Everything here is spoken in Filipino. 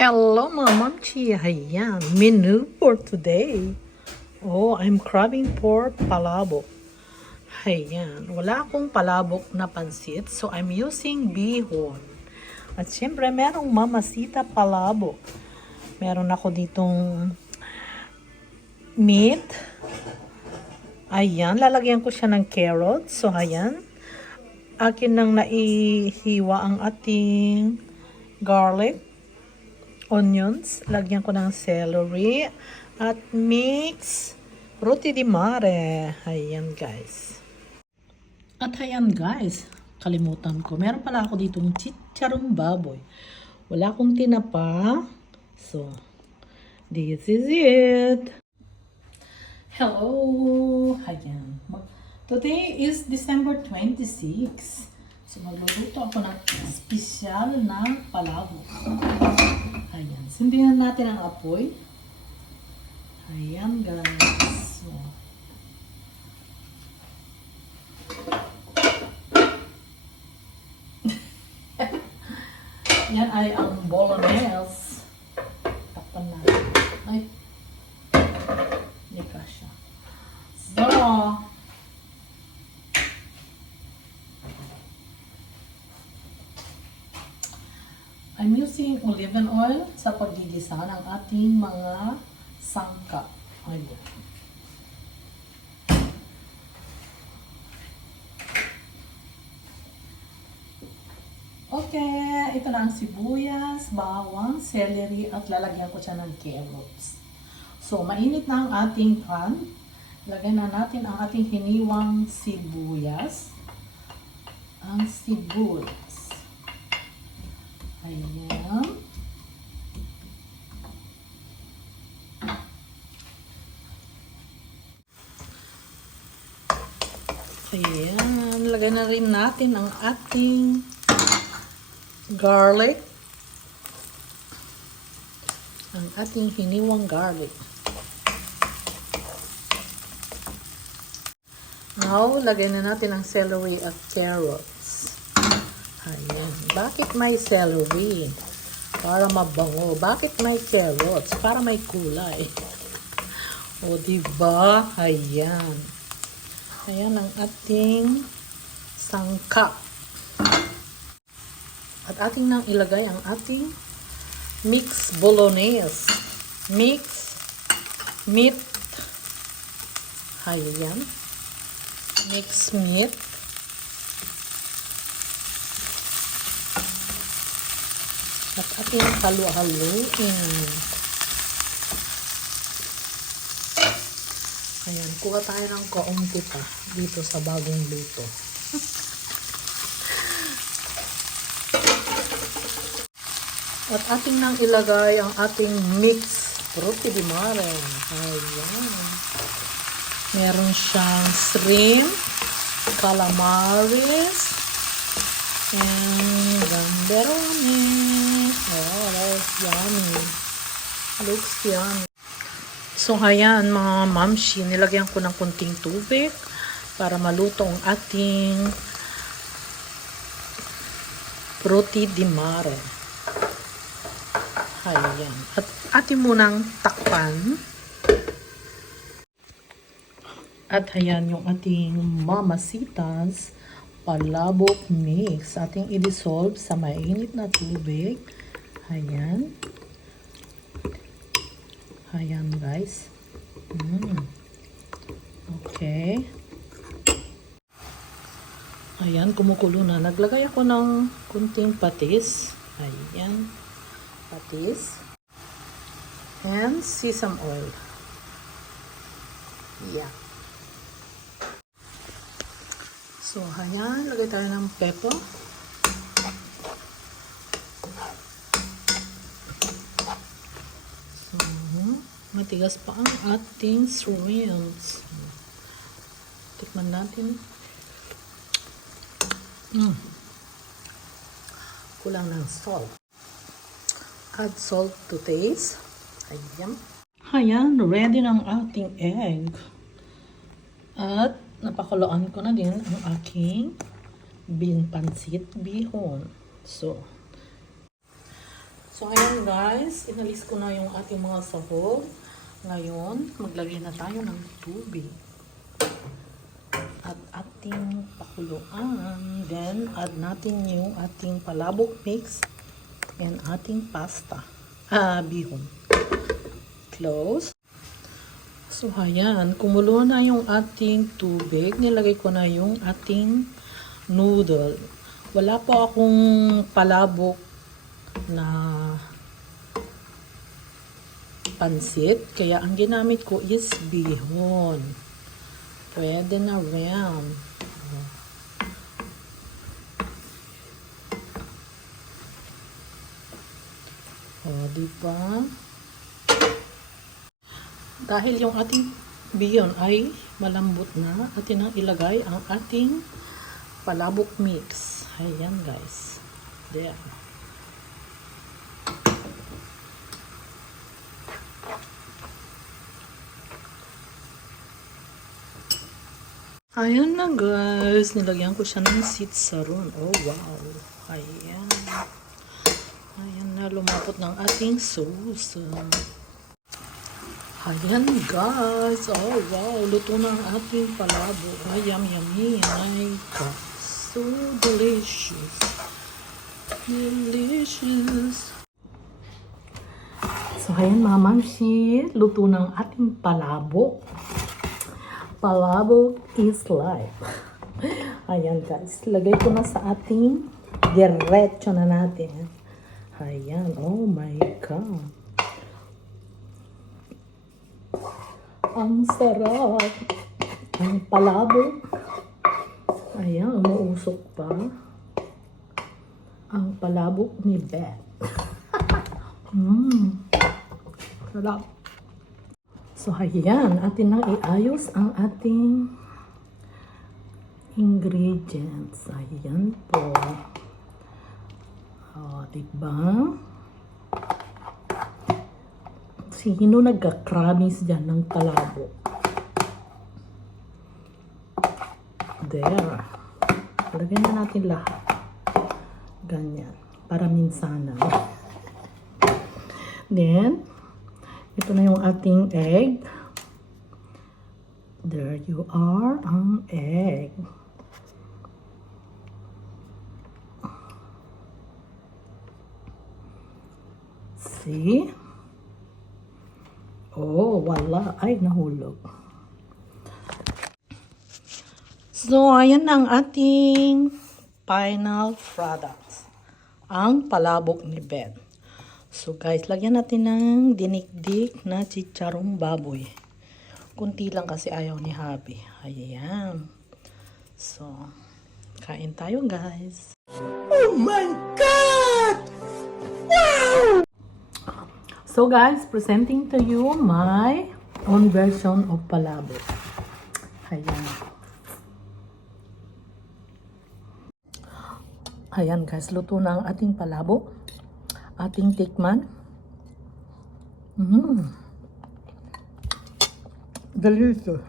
Hello mga mamchi! Ayan, menu for today. Oh, I'm crabbing for palabok. Ayan, wala akong palabok na pansit, so I'm using bihon. At syempre, merong mamasita palabok. Meron ako ditong meat. Ayan, lalagyan ko siya ng carrots. So, ayan. Akin nang naihiwa ang ating garlic, onions, lagyan ko ng celery, at mix roti di mare. Ayan guys. At ayan guys, kalimutan ko. Meron pala ako ditong chicharong baboy. Wala akong tinapa. So, this is it. Hello! Ayan. Today is December 26. So, magluluto ako ng espesyal na palabok. Ayan. Sindihan natin ang apoy. Ayan, guys. So, yan ay ang bolognese. Takpan natin. Ay. Hindi ka siya. So, I'm using olive oil sa paggigisa ng ating mga sangkap. Ayan. Okay, ito na ang sibuyas, bawang, celery, at lalagyan ko siya ng carrots. So, mainit na ang ating pan. Lagyan na natin ang ating hiniwang sibuyas. Ang sibuyas. Ayan. Ayan. Lagyan na rin natin ang ating garlic. Ang ating hiniwang garlic. Now, lagyan na natin ang celery at carrots. Ayan. Bakit may celery? Para mabango. Bakit may carrots? Para may kulay. O, diba? Ayan. Ayan ang ating sangkap. At ating nang ilagay ang ating mix bolognese. Mix meat. Ayan. Mix meat. At ating halo-haloin. Ayan, kuha tayo ng kaunti pa dito sa bagong luto. At ating nang ilagay ang ating mix roti di mare. Ayan. Meron siyang shrimp, calamaris, and gamberoni. Oh, that's yummy. Looks yummy. So, ayan mga mamshi, nilagyan ko ng kunting tubig para maluto ang ating roti di mare. Ayan. At ating munang takpan. At ayan yung ating mamasitas palabok mix. Ating i-dissolve sa mainit na tubig. Ayan. Ayan guys. Okay. Ayan, kumukulo na. Naglagay ako ng kunting patis. Ayan. Patis. And sesame oil. Yeah. So, ayan. Lagay tayo ng pepper. So, matigas pa ang ating shrimps. Tikman natin. Kulang ng salt. Add salt to taste. Ayan. Ayan, ready ng ating egg. At napakuloan ko na din ang aking pansit bihon. So, So ayan guys, inalis ko na yung ating mga sahog. Ngayon, maglagay na tayo ng tubig. At ating pakuluan. Then, add natin yung ating palabok mix and ating pasta. Bihon. Close. So ayan, kumulo na yung ating tubig. Nilagay ko na yung ating noodle. Wala pa akong palabok na pansit, kaya ang ginamit ko is bihon. Pwede na rin. Diba? Dahil yung ating bihon ay malambot na, atin ang ilagay ang ating palabok mix. Ayan guys. There. Ayan na guys. Nilagyan ko siya ng sitsaron. Oh wow. Ayan. Ayan na. Lumapot ng ating sauce. Ayan guys. Oh wow. Luto na ang ating palabo. Ay yummy. My God. So delicious. Delicious. So ayan mamamshi. Luto ng ating palabo. Palabok is life. Ayan guys. Lagay ko na sa ating diretso na natin. Ayan. Oh my God. Ang sarap. Ang palabok. Ayan. Umuusok pa. Ang palabok ni Beth. Sarap. So, ayan. Atin nang iayos ang ating ingredients. Ayan po. O, diba? Sino nagka-cramis dyan ng palabok? There. Lagyan na natin lahat. Ganyan. Para minsanan. Then, ito na yung ating egg. There you are, ang egg. See? Oh, wala. Ay, nahulog. So, ayan ang ating final products. Ang palabok ni Beth. So guys, lagyan natin ng dinikdik na chicharong baboy. Kunti lang kasi ayaw ni Habi. Ayan. So, kain tayo guys. Oh my God! Wow! So guys, presenting to you my own version of palabok. Ayan. Ayan guys, luto na ang ating palabok. Ating tikman. Delicious.